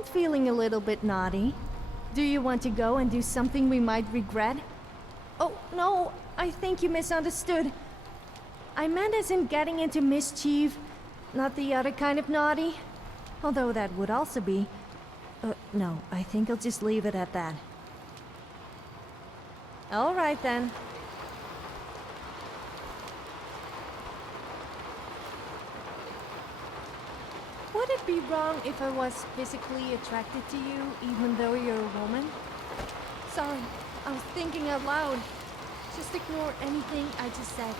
I'm feeling a little bit naughty. Do you want to go and do something we might regret? Oh, no, I think you misunderstood. I meant as in getting into mischief, not the other kind of naughty. Although that would also be... no, I think I'll just leave it at that. All right then. Would it be wrong if I was physically attracted to you, even though you're a woman? Sorry, I was thinking out loud. Just ignore anything I just said.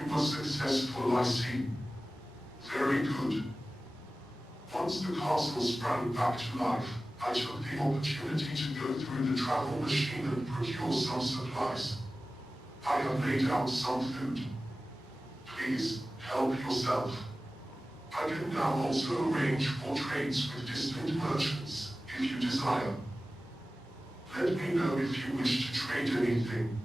You were successful, I see. Very good. Once the castle sprang back to life, I took the opportunity to go through the travel machine and procure some supplies. I have laid out some food. Please, help yourself. I can now also arrange for trades with distant merchants, if you desire. Let me know if you wish to trade anything.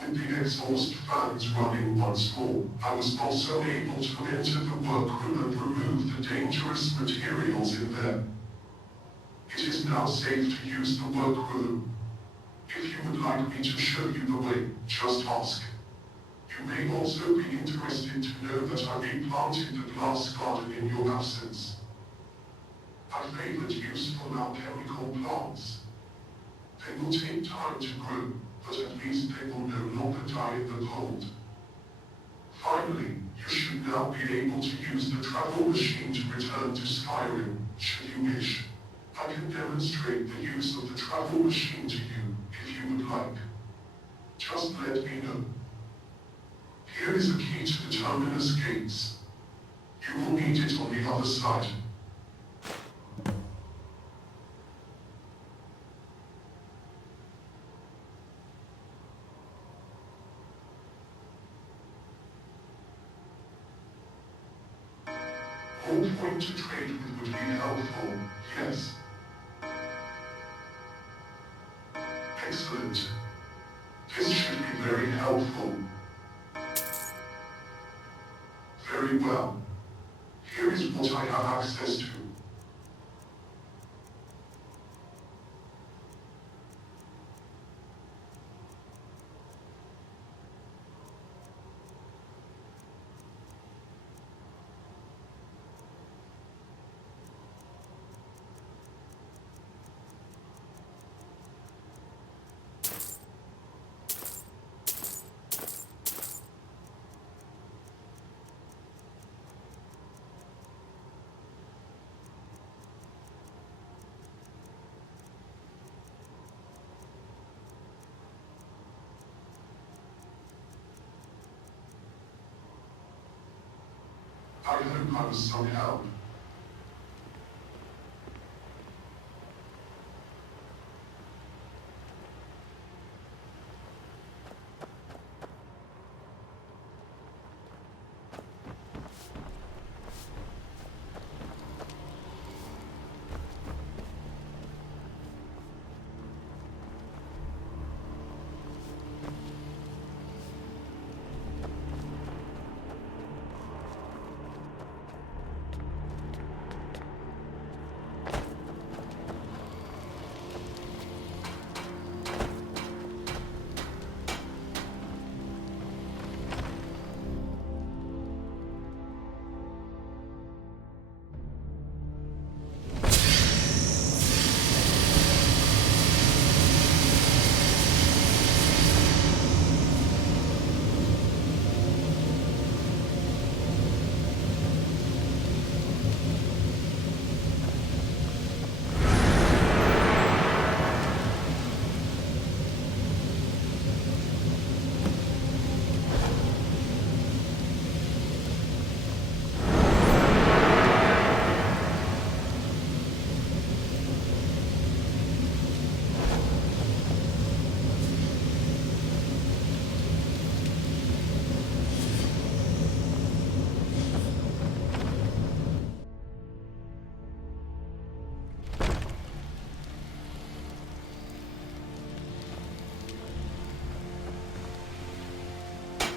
With the exhaust fans running once more, I was also able to enter the workroom and remove the dangerous materials in there. It is now safe to use the workroom. If you would like me to show you the way, just ask. You may also be interested to know that I replanted the glass garden in your absence. I favored use for alchemical plants. They will take time to grow, but at least they will no longer die in the cold. Finally, you should now be able to use the travel machine to return to Skyrim, should you wish. I can demonstrate the use of the travel machine to you, if you would like. Just let me know. Here is a key to the terminus gates. You will need it on the other side. All point to trade with would be helpful, yes. Excellent. This should be very helpful. Very well. Here is what I have access to. I hope I was some help.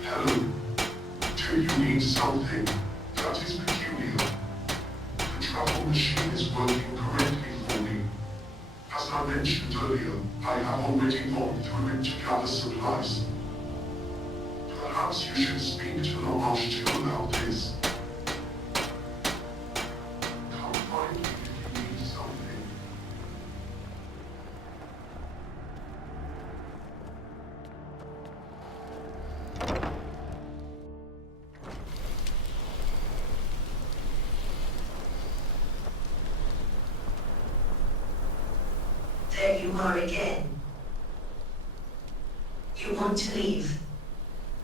Hello. Do you need something that is peculiar? The travel machine is working correctly for me. As I mentioned earlier, I have already gone through it to gather supplies. Perhaps you should speak to Lamash too about this. Come find me if you need something. There you are again. You want to leave.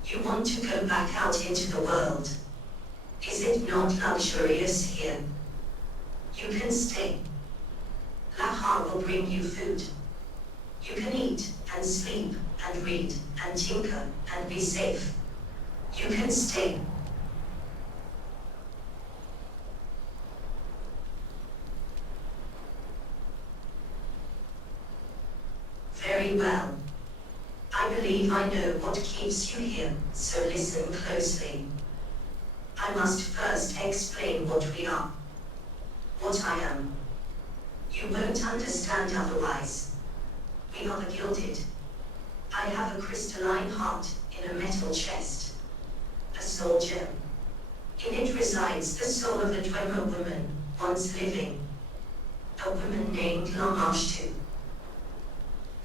You want to go back out into the world. Is it not luxurious here? You can stay. Lahar will bring you food. You can eat and sleep and read and tinker and be safe. You can stay. Very well. I believe I know what keeps you here, so listen closely. I must first explain what we are. What I am. You won't understand otherwise. We are the gilded. I have a crystalline heart in a metal chest. A soul gem. In it resides the soul of a Dwemer woman, once living. A woman named Lamashtu.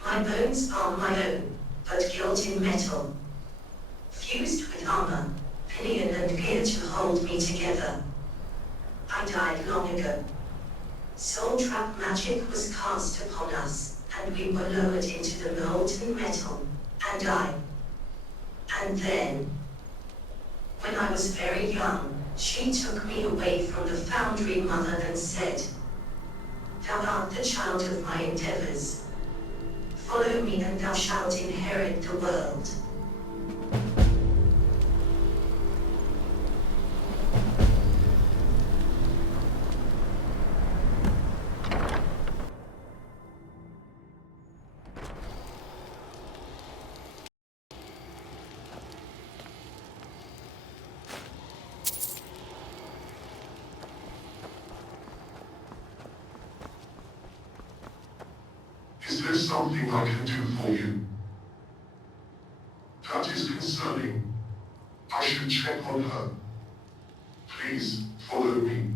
My bones are my own, but gilt in metal. Fused with armor, pillion and gear to hold me together. I died long ago. Soul trap magic was cast upon us, and we were lowered into the molten metal, and then, when I was very young, she took me away from the foundry mother and said, "Thou art the child of my endeavors. Follow me and thou shalt inherit the world." Is there something I can do for you? That is concerning. I should check on her. Please, follow me.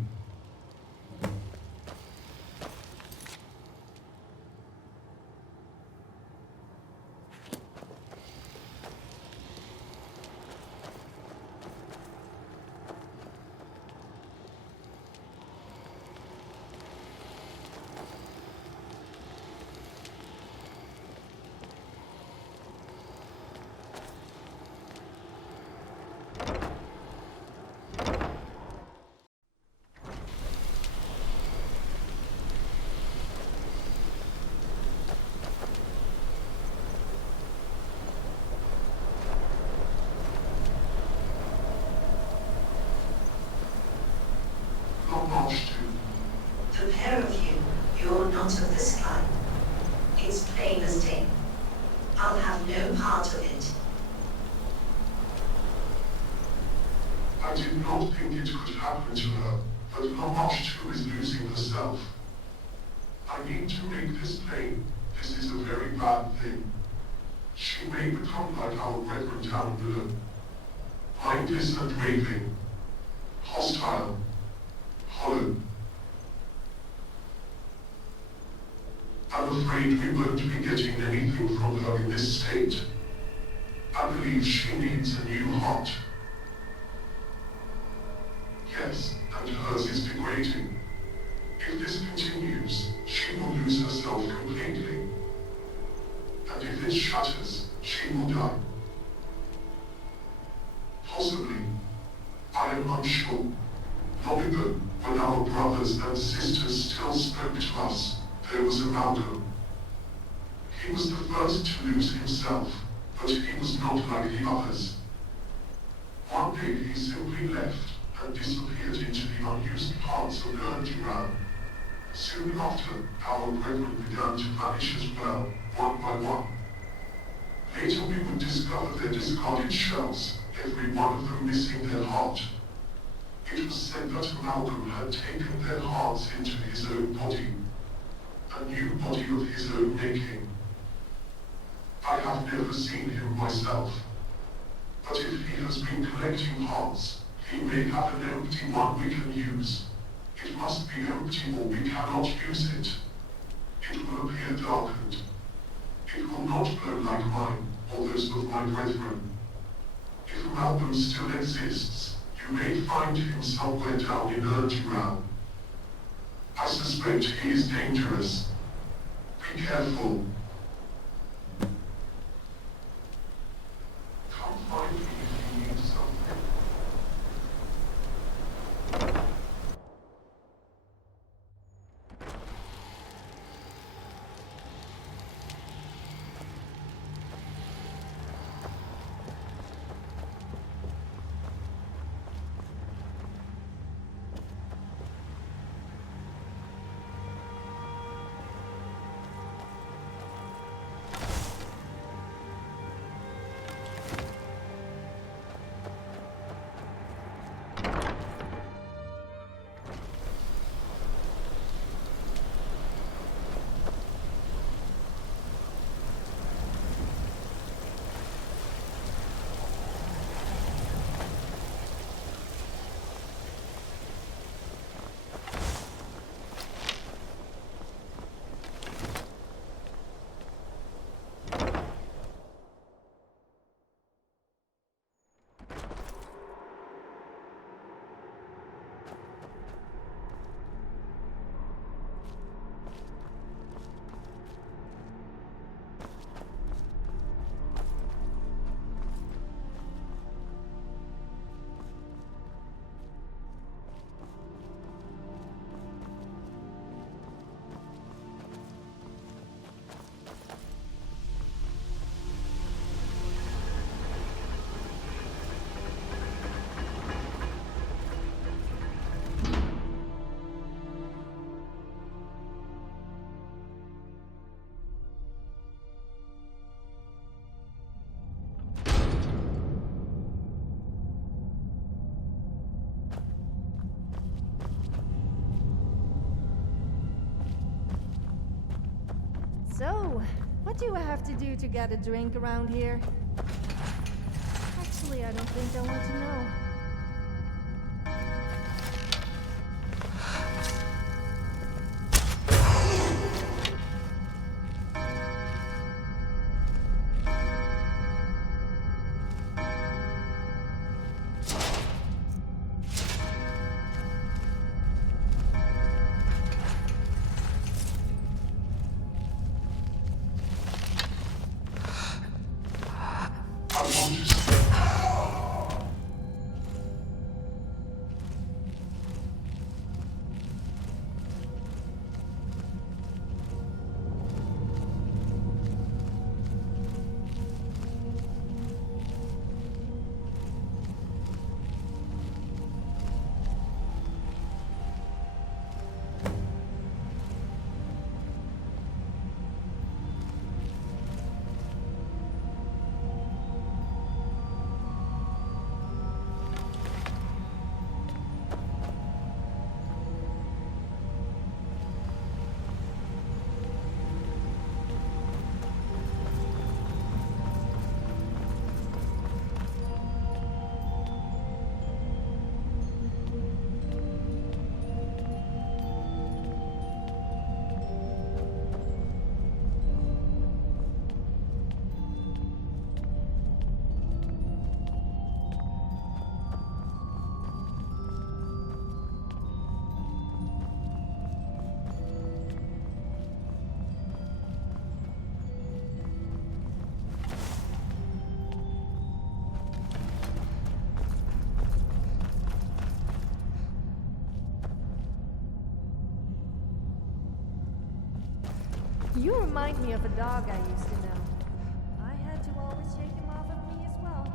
The pair of you, you're not of the sky. It's plain as day. I'll have no part of it. I did not think it could happen to her, but Lamash too is losing herself. I need to make this plain. This is a very bad thing. She may become like our brethren down below. Mindless and raving. Hostile. Hollow. I'm afraid we won't be getting anything from her in this state. I believe she needs a new heart. Yes, and hers is degrading. If this continues, she will lose herself completely. And if it shatters, she will die. Possibly. I am unsure. Long ago, when our brothers and sisters still spoke to us, there was a Malcolm. He was the first to lose himself, but he was not like the others. One day he simply left and disappeared into the unused parts of Erdurau. Soon after, our brethren began to vanish as well, one by one. Later we would discover their discarded shells, every one of them missing their heart. It was said that Malcolm had taken their hearts into his own body, a new body of his own making. I have never seen him myself, but if he has been collecting hearts, he may have an empty one we can use. It must be empty or we cannot use it. It will appear darkened. It will not glow like mine or those of my brethren. If Malcolm still exists, you may find him somewhere down in Erdurau. I suspect he is dangerous. Be careful. Come find me. So, what do I have to do to get a drink around here? Actually, I don't think I want to know. I want to see. You remind me of a dog I used to know. I had to always shake him off of me as well.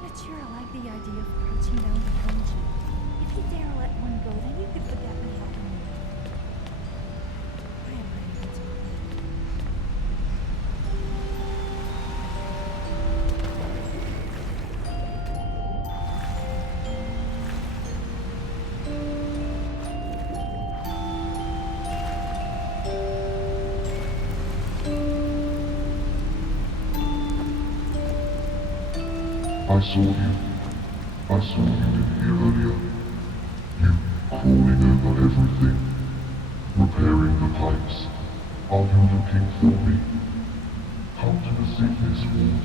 Not sure I like the idea of crouching down behind you. If you dare let one go, then you could forget me helping you. I am ready to I saw you. I saw you in here earlier. You crawling over everything, repairing the pipes. Are you looking for me? Come to the sickness ward.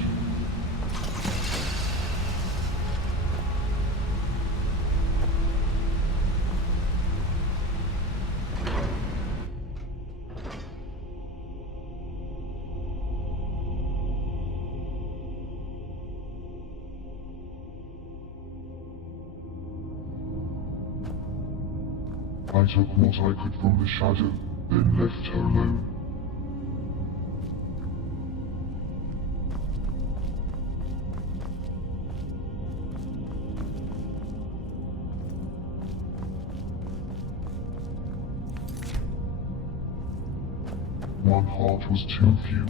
I took what I could from the shadow, then left her alone. One heart was too few.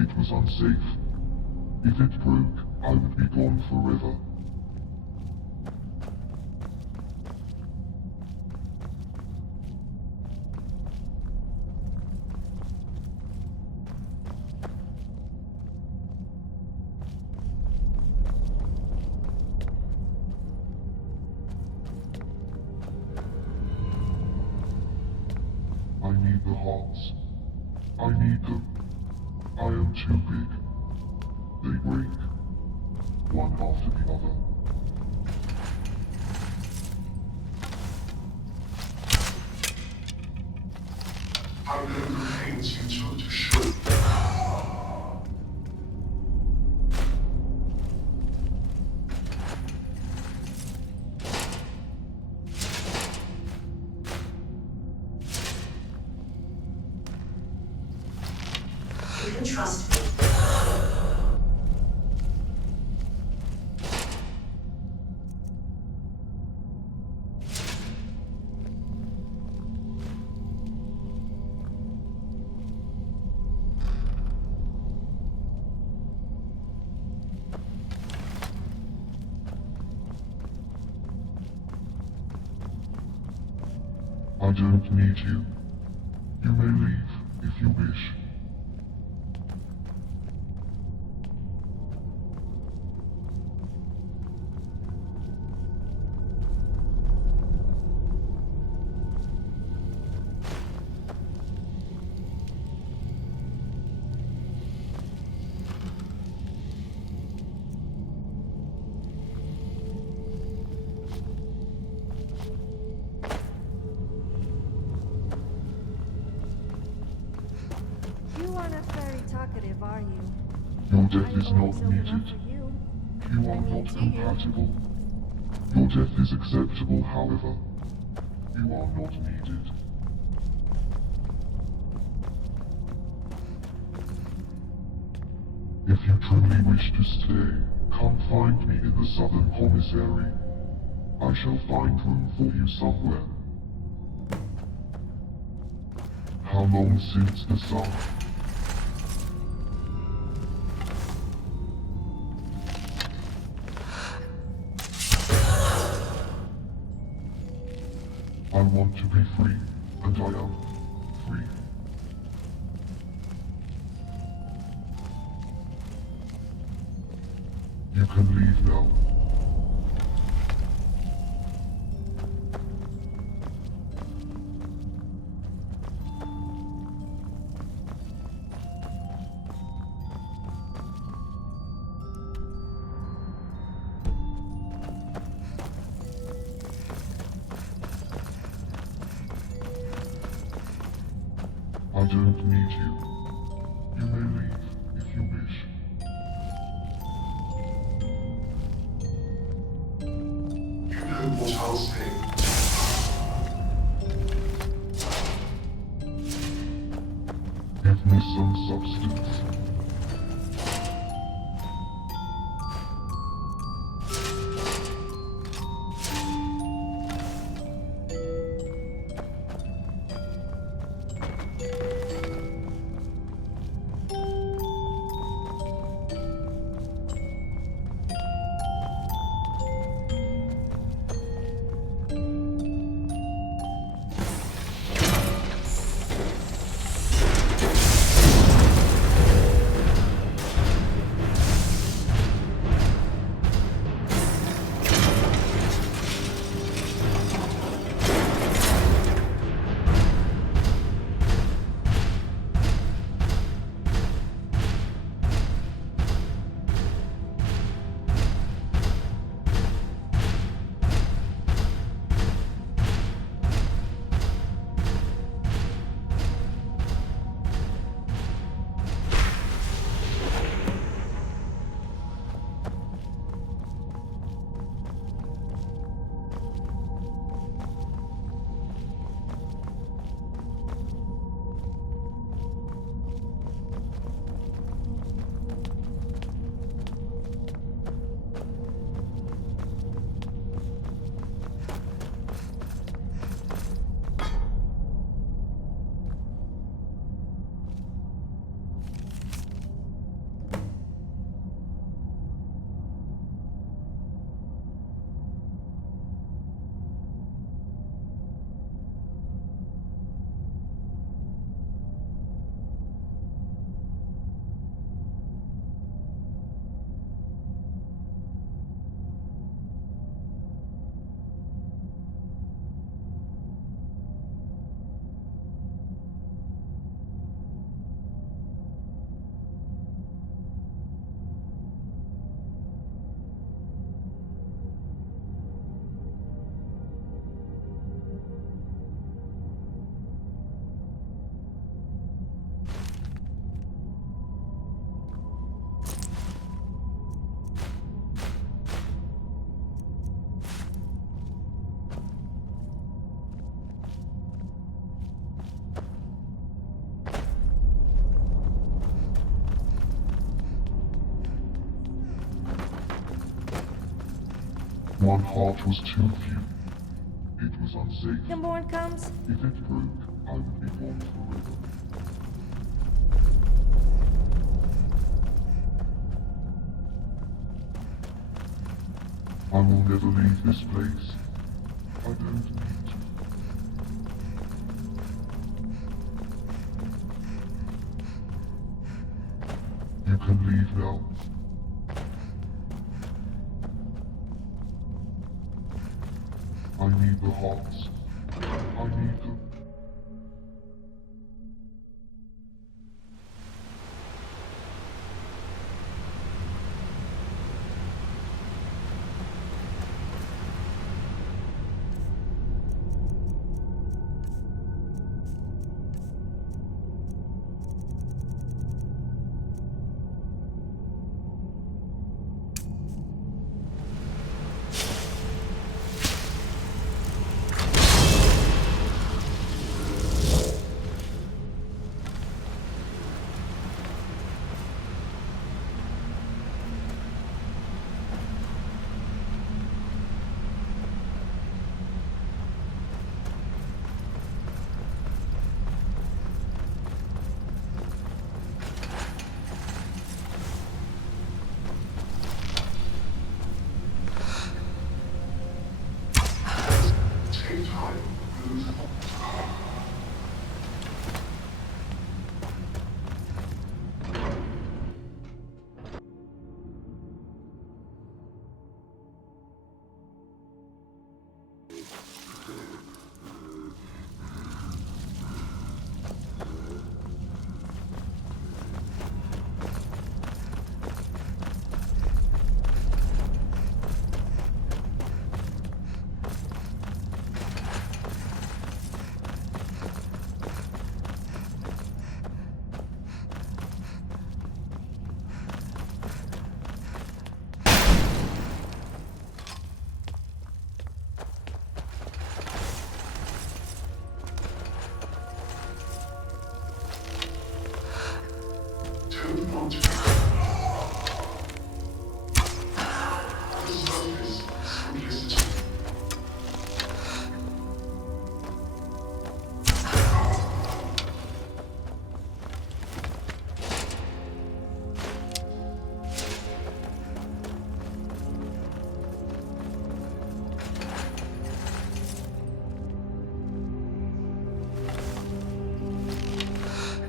It was unsafe. If it broke, I would be gone forever. the hearts. I need them. I am too big. They break, one after the other. I know the pains you took to show. You can trust me. I don't need you. You may leave if you wish. You are not very talkative, are you? Your death is I'm not always open up needed. for you. You are I mean, not to you. compatible. Your death is acceptable, however. You are not needed. If you truly wish to stay, come find me in the Southern Commissary. I shall find room for you somewhere. How long since the sun? I want to be free, and I am free. You can leave now. I don't need you. You may leave if you wish. You know what I'll say. Give me some substance. One heart was too few. It was unsafe. The morn comes. If it broke, I would be gone forever. I will never leave this place. I don't need to. You can leave now. I need the hearts. I need them.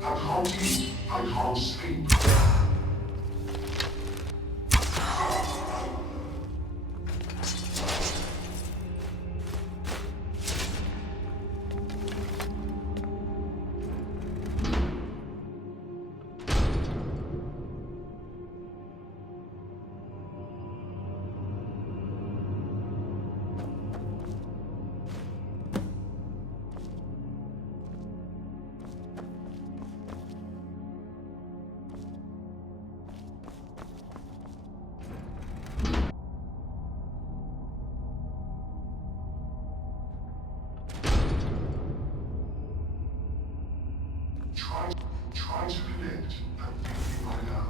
I can't eat. I can't sleep. Try to connect and think by now.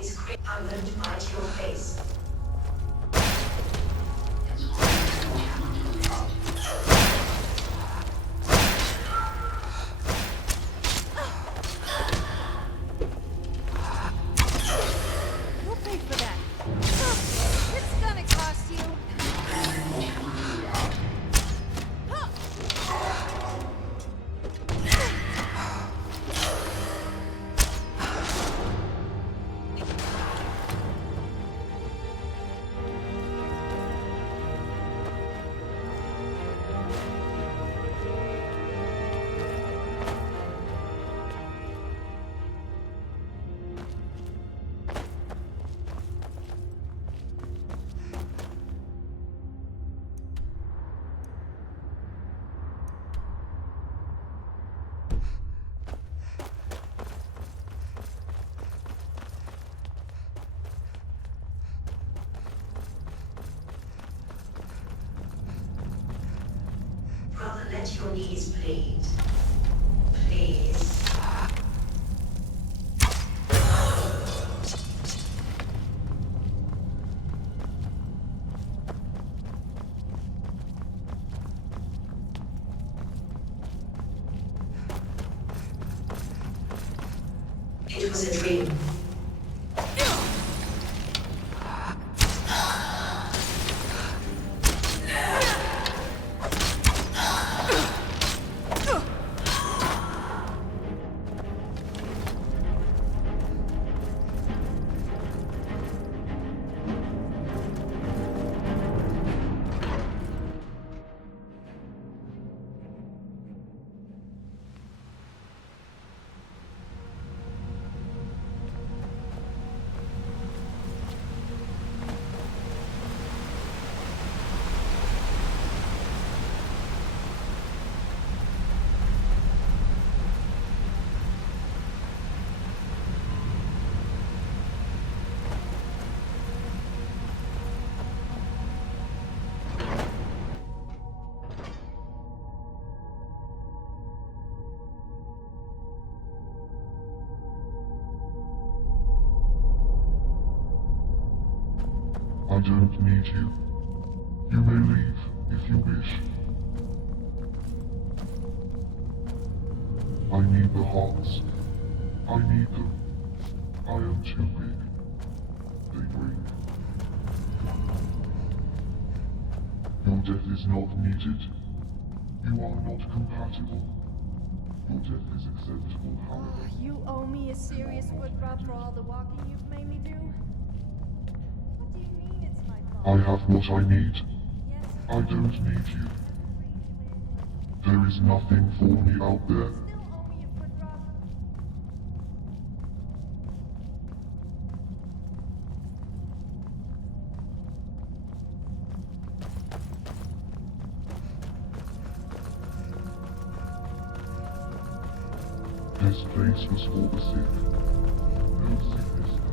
It's great. I'm going to bite your face. It's crazy what you could do with that. You'll pay for that. Huh, it's gonna cost you. Crazy what you could do with that. let your knees bleed. Please. It was a dream. I don't need you. You may leave if you wish. I need the hearts. I need them. I am too big. They break. Your death is not needed. You are not compatible. Your death is acceptable, however. You owe me a serious foot rub for all the walking you've made me do. What do you mean it's my fault? I have what I need. Yes, I don't need you. There is nothing for me out there. still owe me a foot rub. This place was for the sick. No sickness now.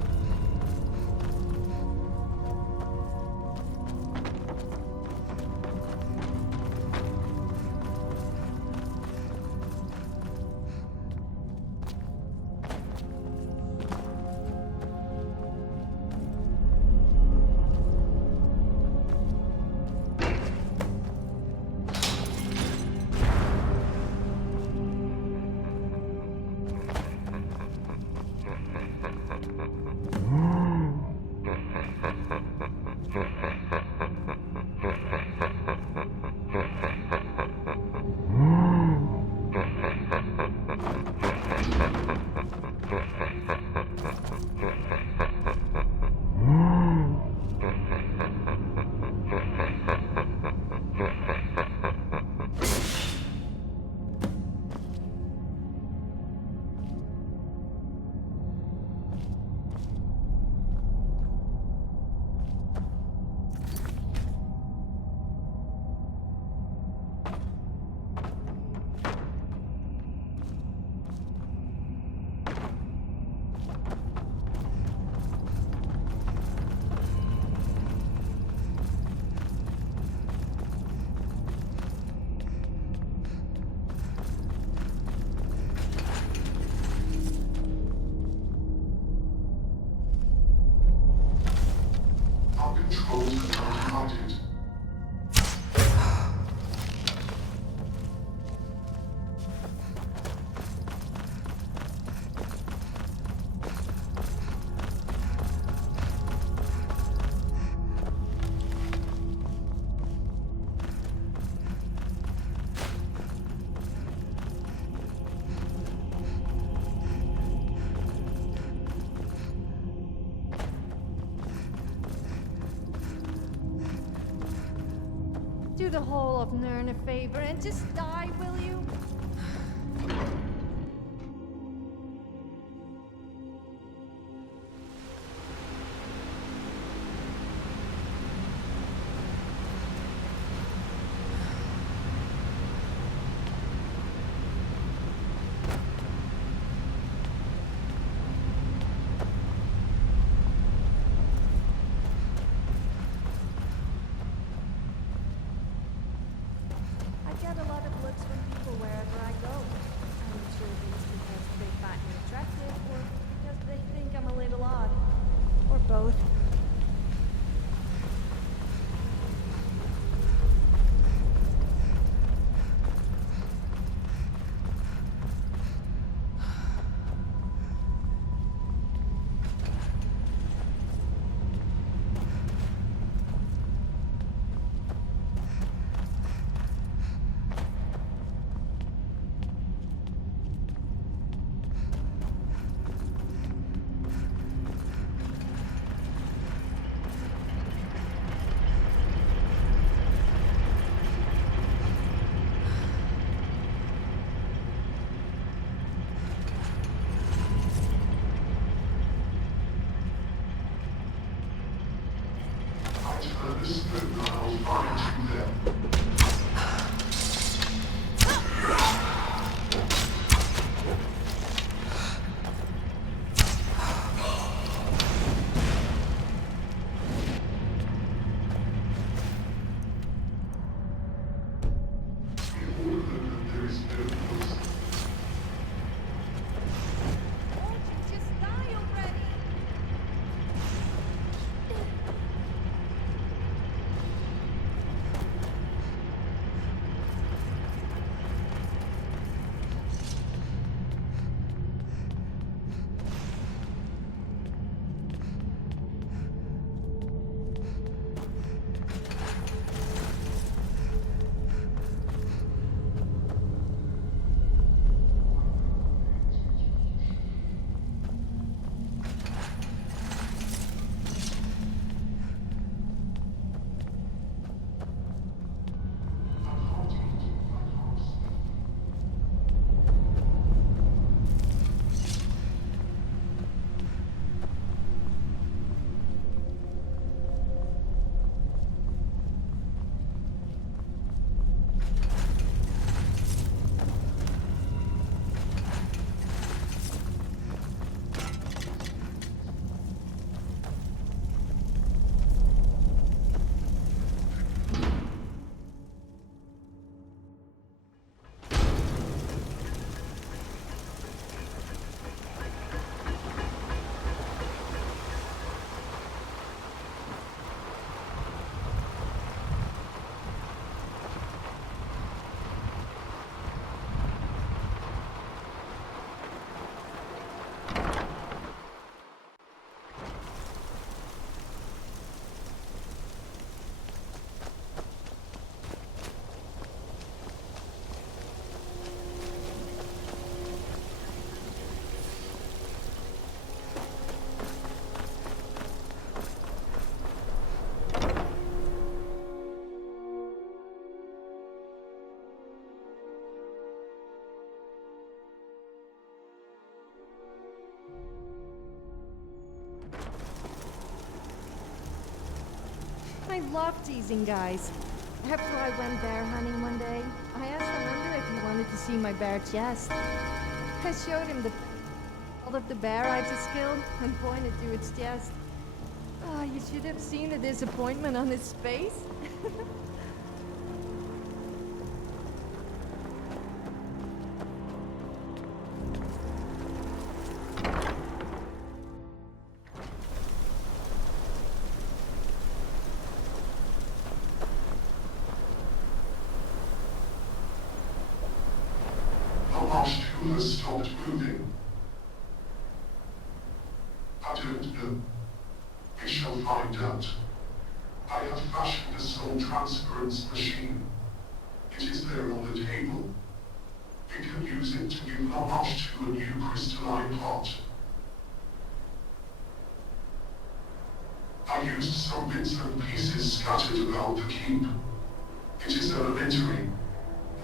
Our controls are united. Do the whole of Nern a favor and just die, will you? I got a lot of blood looks from people wherever I go. I'm not sure if it's because they find me attractive or because they think I'm a little odd. Or both. I love teasing guys. After I went bear hunting one day, I asked Amanda if he wanted to see my bare chest. I showed him the part of the bear I just killed and pointed to its chest. Ah, you should have seen the disappointment on his face. Has stopped moving. I don't know. We shall find out. I have fashioned a soul transference machine. It is there on the table. We can use it to give homage to a new crystalline pot. I used some bits and pieces scattered about the keep. It is elementary.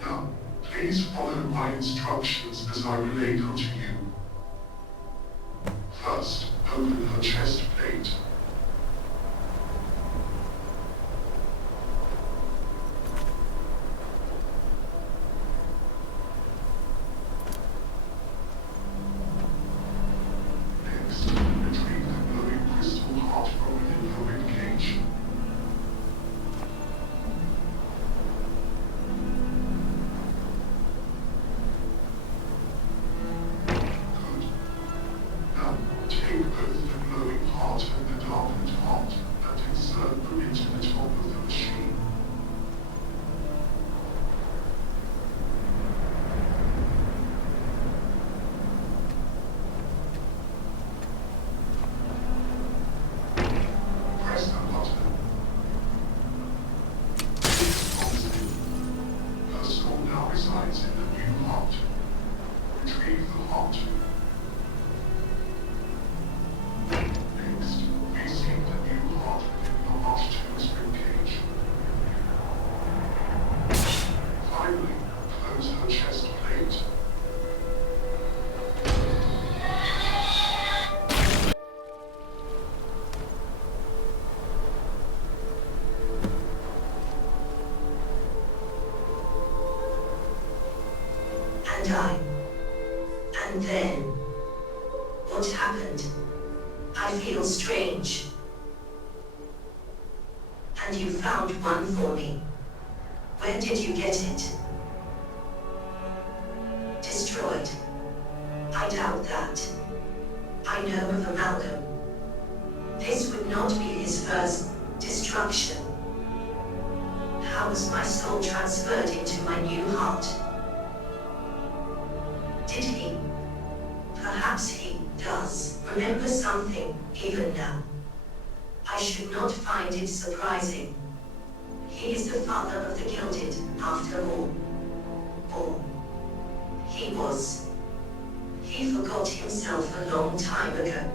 Now, please follow my instructions as I relate unto you. First, open her chest plate. Next, retrieve the glowing crystal heart from within her ribcage. resides in the new heart. Retrieve the heart. Next, we seek the new heart within the heart tomb's ribcage. Finally, close her chest plate. And then, what happened? I feel strange. And you found one for me. Where did you get it? Destroyed. I doubt that. I know of Amalgam. This would not be his first destruction. How was my soul transferred into my new heart? Did he? Perhaps he does remember something, even now. I should not find it surprising. He is the father of the Gilded, after all. Or he was. He forgot himself a long time ago.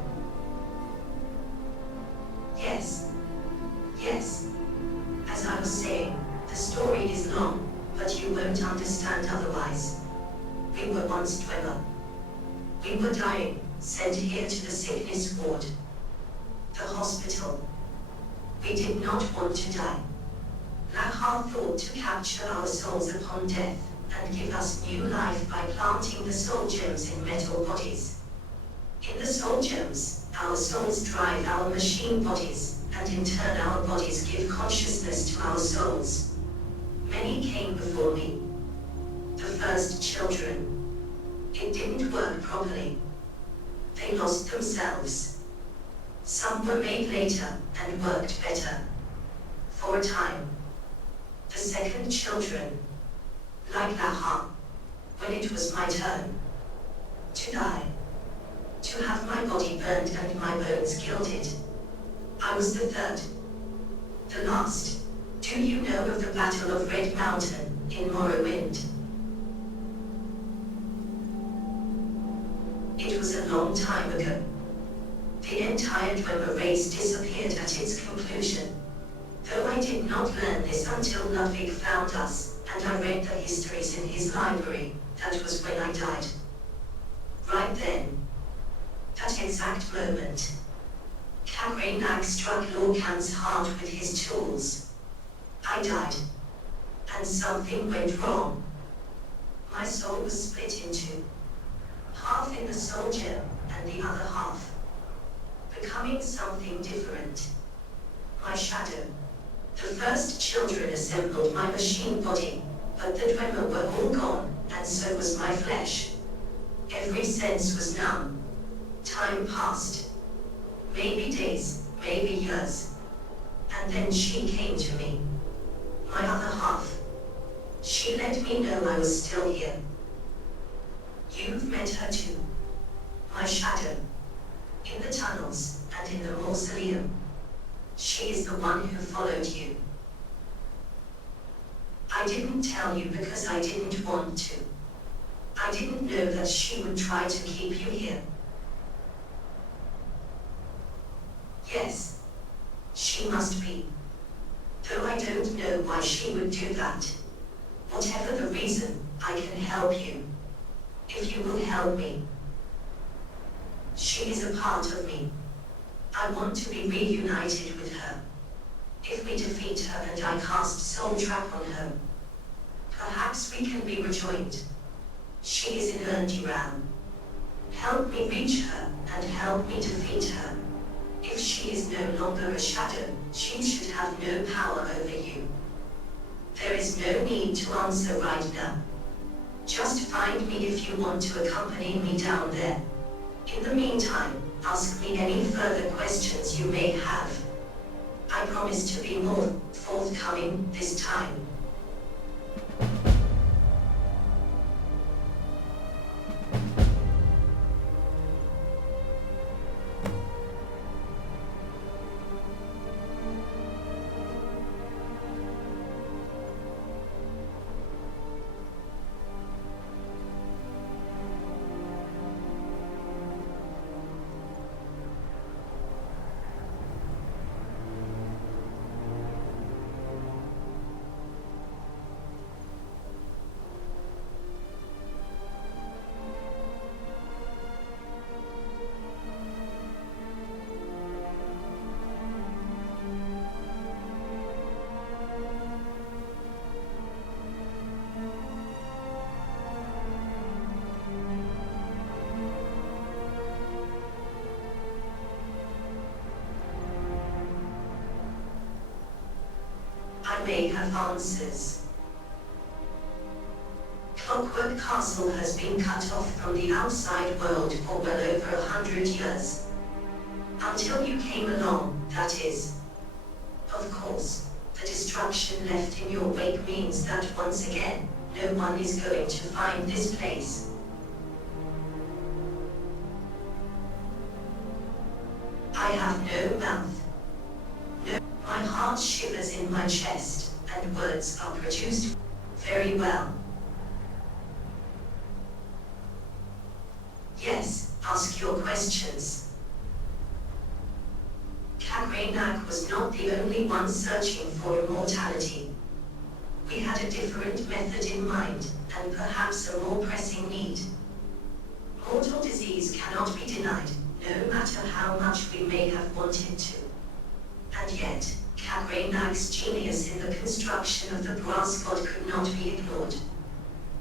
Yes. Yes. As I was saying, the story is long, but you won't understand otherwise. We were once Dwemer. We were dying, sent here to the sickness ward. The hospital. We did not want to die. Lahar thought to capture our souls upon death, and give us new life by planting the soul gems in metal bodies. In the soul gems, our souls drive our machine bodies, and in turn our bodies give consciousness to our souls. Many came before me. The first children. It didn't work properly. They lost themselves. Some were made later and worked better. For a time. The second children. Like Lahar. When it was my turn. To die. To have my body burned and my bones gilded. I was the third. The last. Do you know of the Battle of Red Mountain in Morrowind? It was a long time ago. The entire Dwemer race disappeared at its conclusion. Though I did not learn this until Ludwig found us, and I read the histories in his library, that was when I died. Right then. That exact moment. Kagrenak struck Lorcan's heart with his tools. I died. And something went wrong. My soul was split in two. Half in the soul gem, and the other half. Becoming something different. My shadow. The first children assembled my machine body, but the Dwemer were all gone, and so was my flesh. Every sense was numb. Time passed. Maybe days, maybe years. And then she came to me. My other half. She let me know I was still here. You've met her too. My shadow. In the tunnels, and in the mausoleum. She is the one who followed you. I didn't tell you because I didn't want to. I didn't know that she would try to keep you here. Yes. She must be. Though I don't know why she would do that. Whatever the reason, I can help you. If you will help me. She is a part of me. I want to be reunited with her. If we defeat her and I cast Soul Trap on her, perhaps we can be rejoined. She is in Erndiram. Help me reach her, and help me defeat her. If she is no longer a shadow, she should have no power over you. There is no need to answer right now. Just find me if you want to accompany me down there. In the meantime, ask me any further questions you may have. I promise to be more forthcoming this time. have answers. Clockwork Castle has been cut off from the outside world for well over 100 years. Until you came along, that is. Of course, the destruction left in your wake means that once again, no one is going to find this place. I have no mouth. No, my heart shivers in my chest, and words are produced very well. Yes, ask your questions. Cagrenac was not the only one searching for immortality. We had a different method in mind, and perhaps a more pressing need. Mortal disease cannot be denied, no matter how much we may have wanted to. And yet, Cagrenac's genius in the construction of the brass god could not be ignored.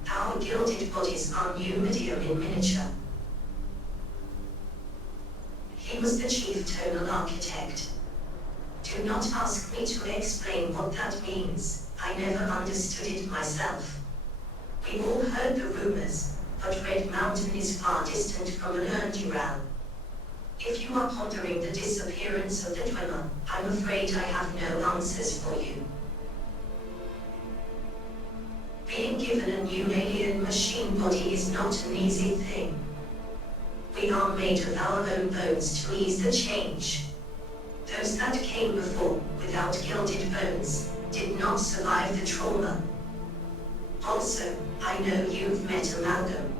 Our gilded bodies are new medium in miniature. He was the chief tonal architect. Do not ask me to explain what that means, I never understood it myself. We all heard the rumors, but Red Mountain is far distant from an Erdural. If you are pondering the disappearance of the Dwemer, I'm afraid I have no answers for you. Being given a new alien machine body is not an easy thing. We are made of our own bones to ease the change. Those that came before, without gilded bones, did not survive the trauma. Also, I know you've met Amalgam.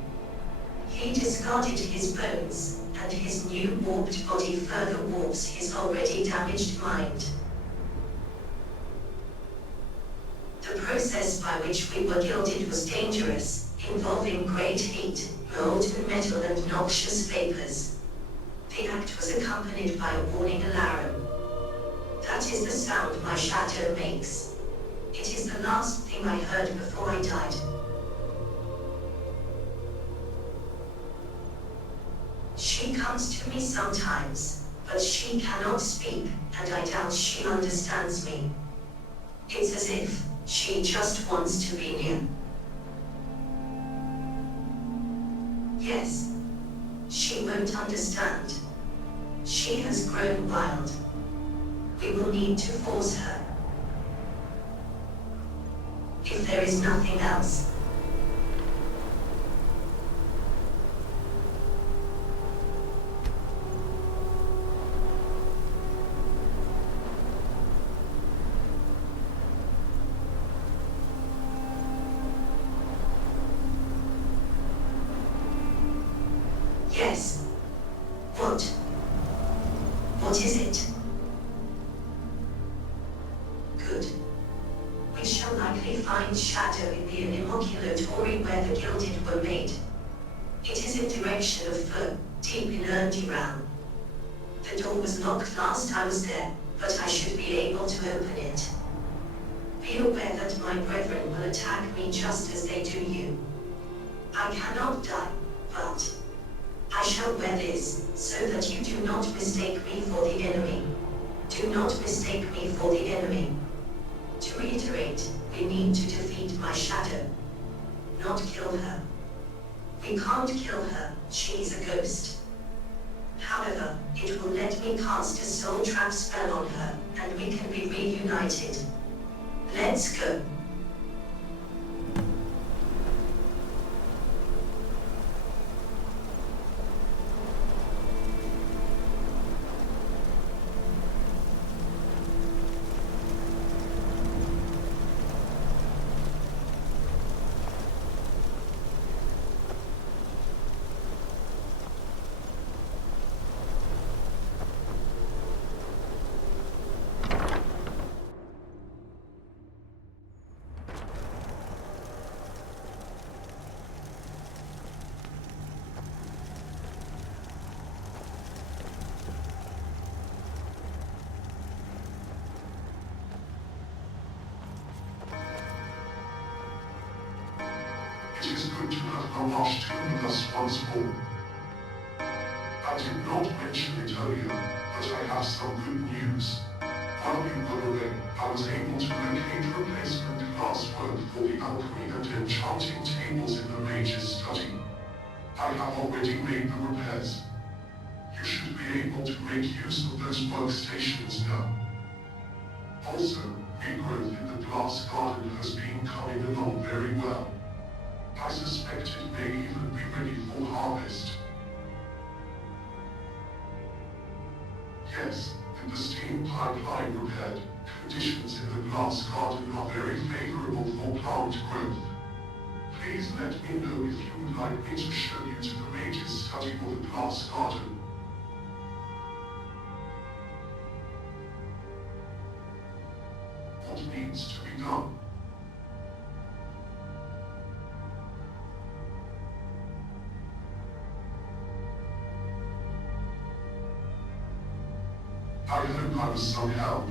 He discarded his bones, and his new warped body further warps his already damaged mind. The process by which we were gilded was dangerous, involving great heat, molten metal and noxious vapors. The act was accompanied by a warning alarum. That is the sound my shadow makes. It is the last thing I heard before I died. She comes to me sometimes, but she cannot speak, and I doubt she understands me. It's as if she just wants to be near. Yes. She won't understand. She has grown wild. We will need to force her. If there is nothing else. Yes. What? What is it? Good. We shall likely find shadow in the inoculatory where the gilded were made. It is in direction of flow, deep in Erdural. The door was locked last I was there, but I should be able to open it. Be aware that my brethren will attack me just as they do you. I cannot die, but I shall wear this, so that you do not mistake me for the enemy. Do not mistake me for the enemy. To reiterate, we need to defeat my shadow. Not kill her. We can't kill her, she's a ghost. However, it will let me cast a soul trap spell on her, and we can be reunited. Let's go. It is good to have Gamash too with us once more. I did not mention it earlier, but I have some good news. While you were away, I was able to locate replacement glasswork for the alchemy and enchanting tables in the mage's study. I have already made the repairs. You should be able to make use of those workstations now. Also, regrowth in the glass garden has been coming along very well. I suspect it may even be ready for harvest. Yes, with the steam pipeline repaired, conditions in the glass garden are very favorable for plant growth. Please let me know if you would like me to show you to the mage's study for the glass garden. What needs to be done? I hope I was some help.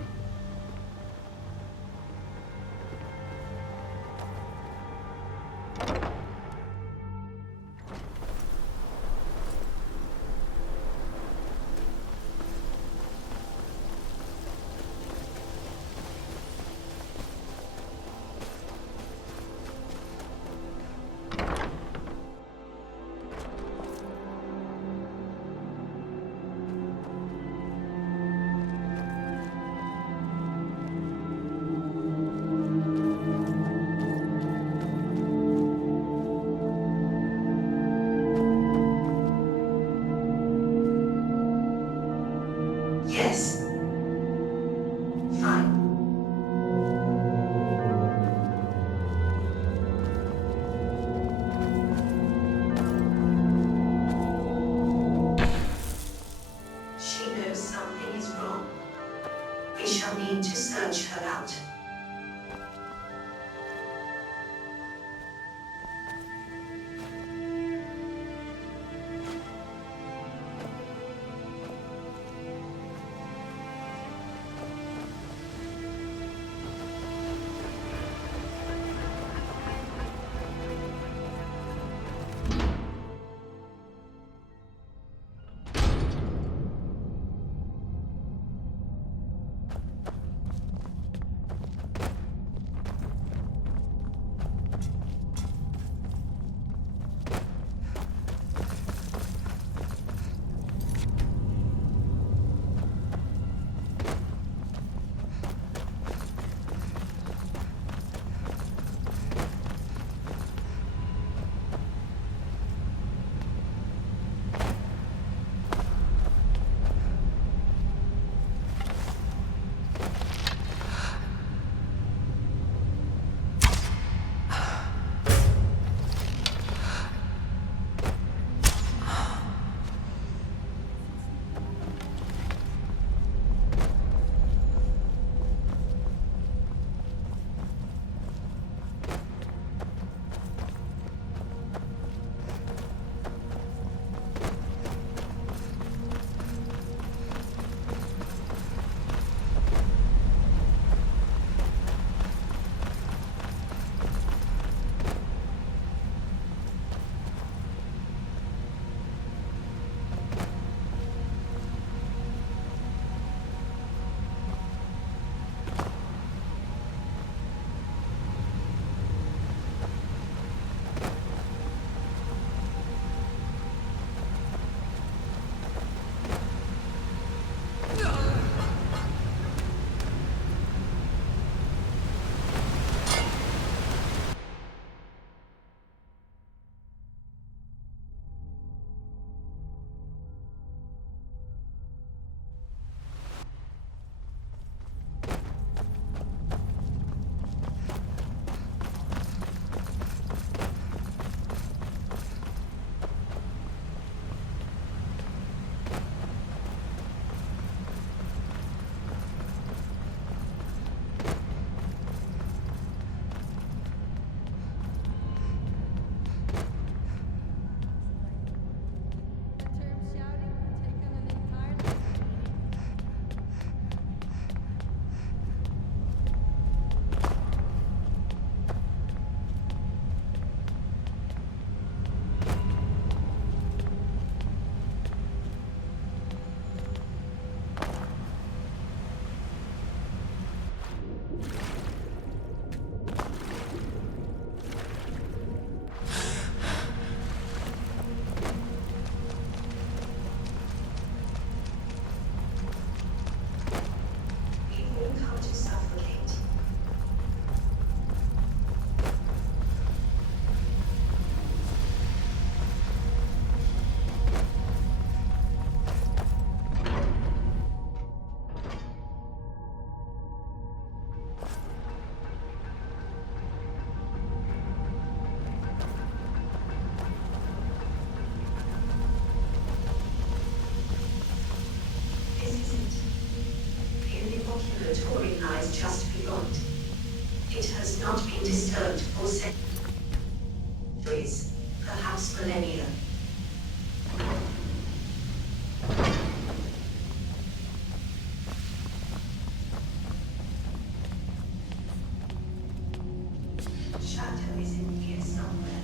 Perhaps millennia. Shadow is in here somewhere.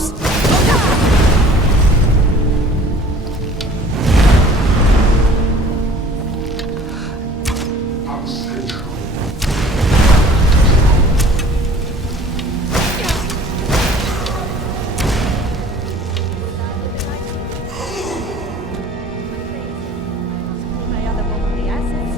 I was there too. My other womanly assets.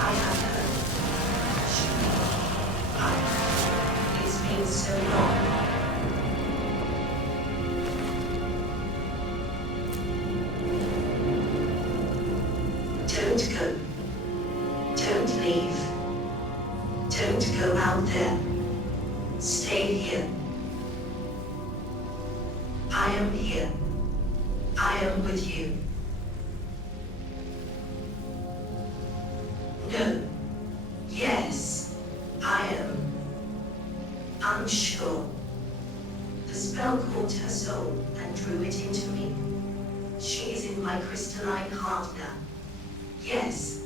I have heard. It's been so long. Don't go. Don't leave. Don't go out there. Stay here. I am here. I am with you. No. Yes. I am. Unsure. The spell caught her soul and drew it into me. She is in my crystalline heart now. Yes.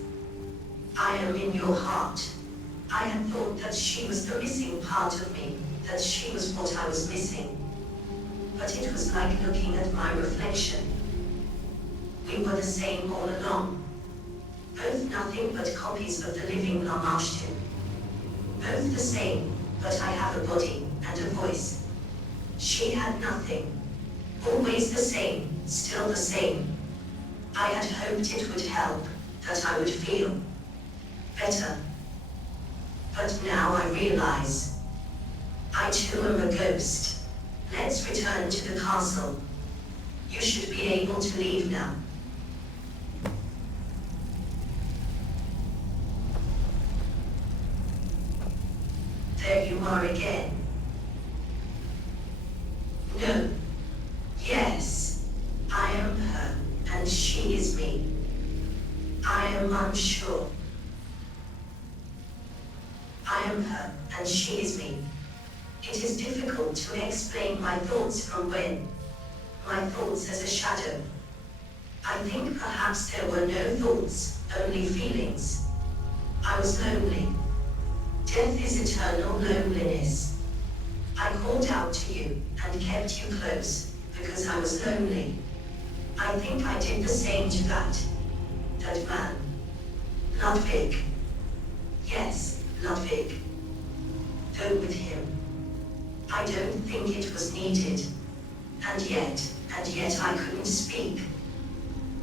I am in your heart. I had thought that she was the missing part of me, that she was what I was missing. But it was like looking at my reflection. We were the same all along. Both nothing but copies of the living Lamashtu. Both the same, but I have a body and a voice. She had nothing. Always the same, still the same. I had hoped it would help, that I would feel better. But now I realize, I too am a ghost. Let's return to the castle. You should be able to leave now. There you are again. No. Yes. I am her, and she is me. I am unsure. I am her, and she is me. It is difficult to explain my thoughts from when. My thoughts as a shadow. I think perhaps there were no thoughts, only feelings. I was lonely. Death is eternal loneliness. I called out to you and kept you close because I was lonely. I think I did the same to that man. Ludwig. Yes, Ludwig. Go with him. I don't think it was needed. And yet I couldn't speak.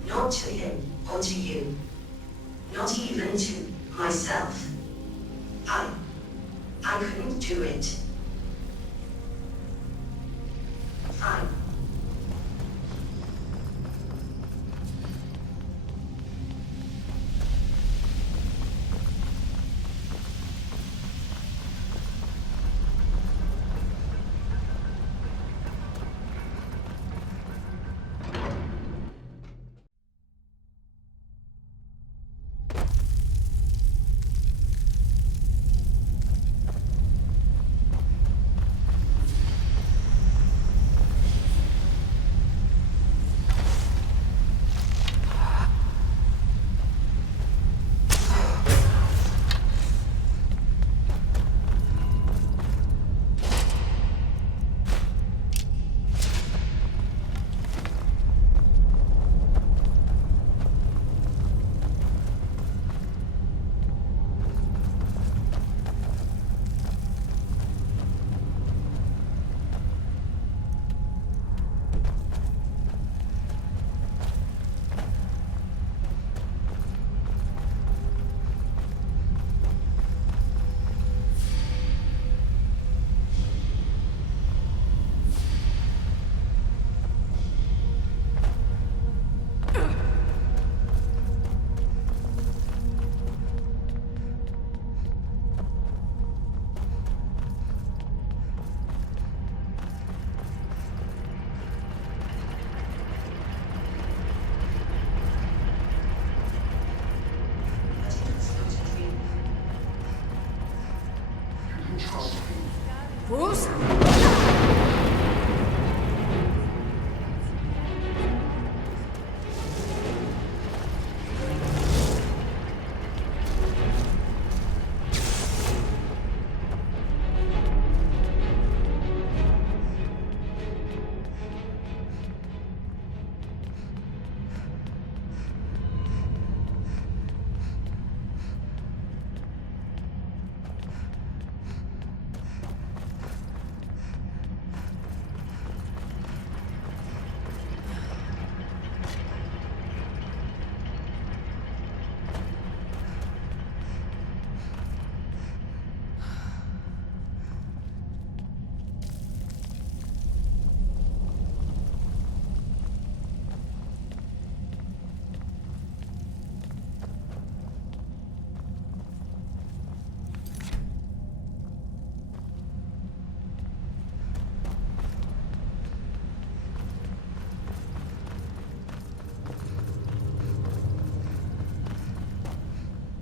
Not to him or to you. Not even to myself. I couldn't do it. Fine. Bruce?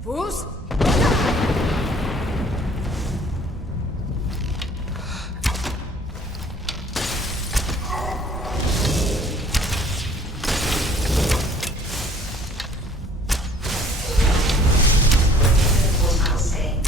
Bruce? What I'll say.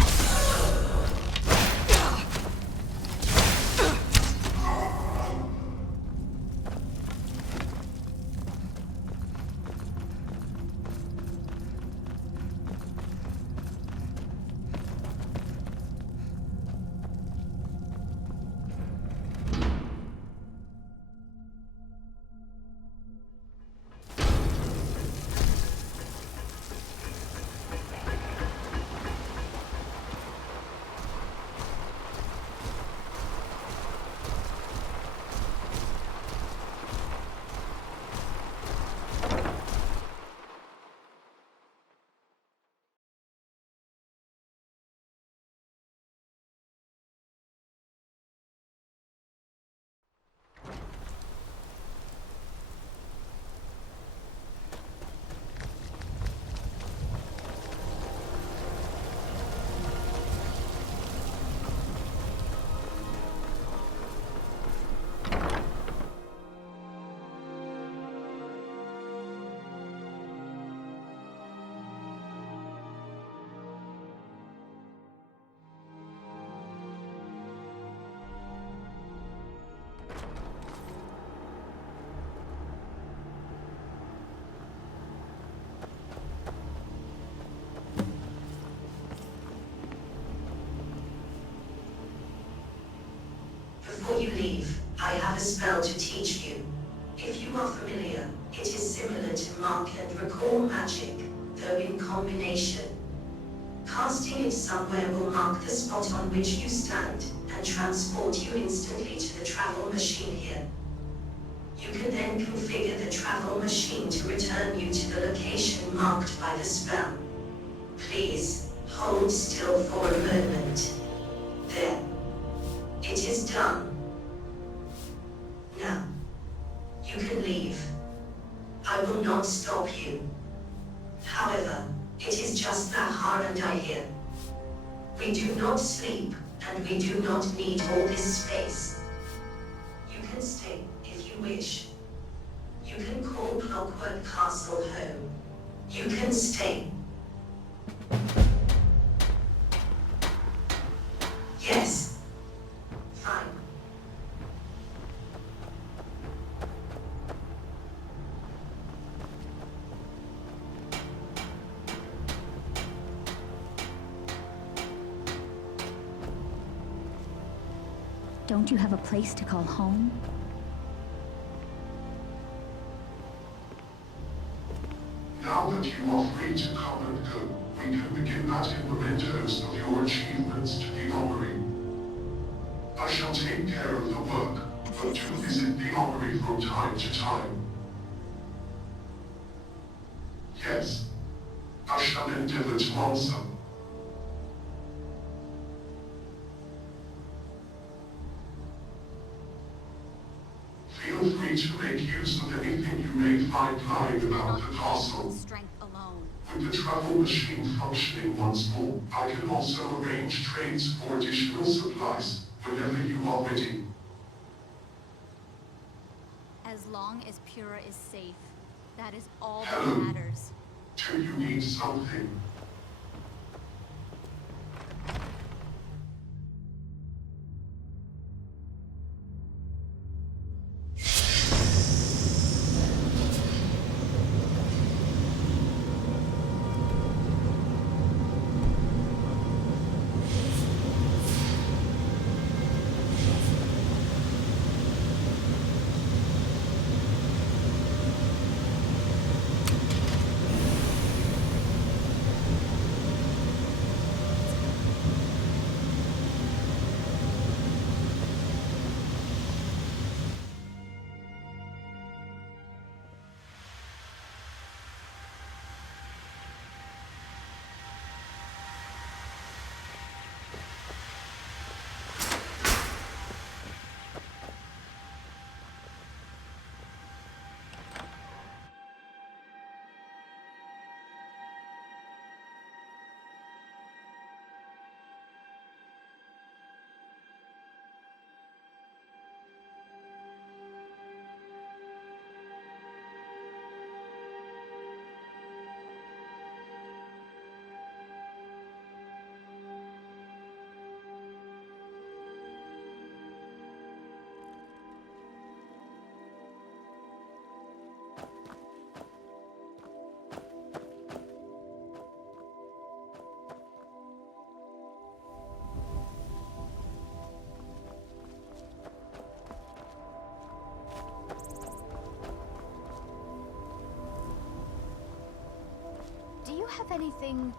Before you leave, I have a spell to teach you. If you are familiar, it is similar to mark and recall magic, though in combination. Casting it somewhere will mark the spot on which you stand, and transport you instantly to the travel machine here. You can then configure the travel machine to return you to the location marked by the spell. Please, hold still for a moment. There. It is done. Now, you can leave. I will not stop you. However, it is just that hard and I hear. We do not sleep, and we do not need all this space. You can stay if you wish. You can call Clockwork Castle home. You can stay. Yes. Fine. Don't you have a place to call home? Now that you are free to come and go, we can begin adding mementos of your achievements to the armory. I shall take care of the work, but do visit the armory from time to time. Yes, I shall endeavor to answer. Feel free to make use of anything you may find lying about the castle. Strength alone. With the travel machine functioning once more, I can also arrange trades for additional supplies. Whenever you are ready. As long as Pura is safe, that is all that Hello. matters. Do you need something? Do you have anything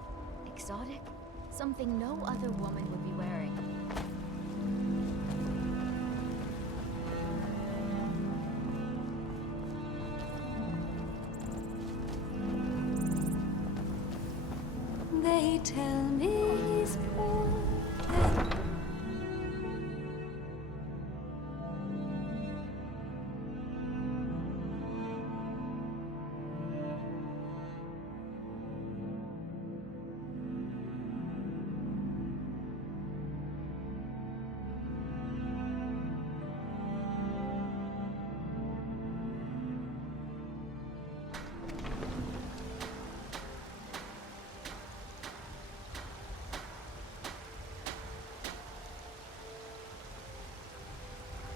exotic? Something no other woman would be wearing? They tell me he's poor.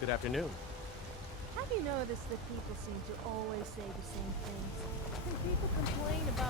Good afternoon. Have you noticed that people seem to always say the same things? When people complain about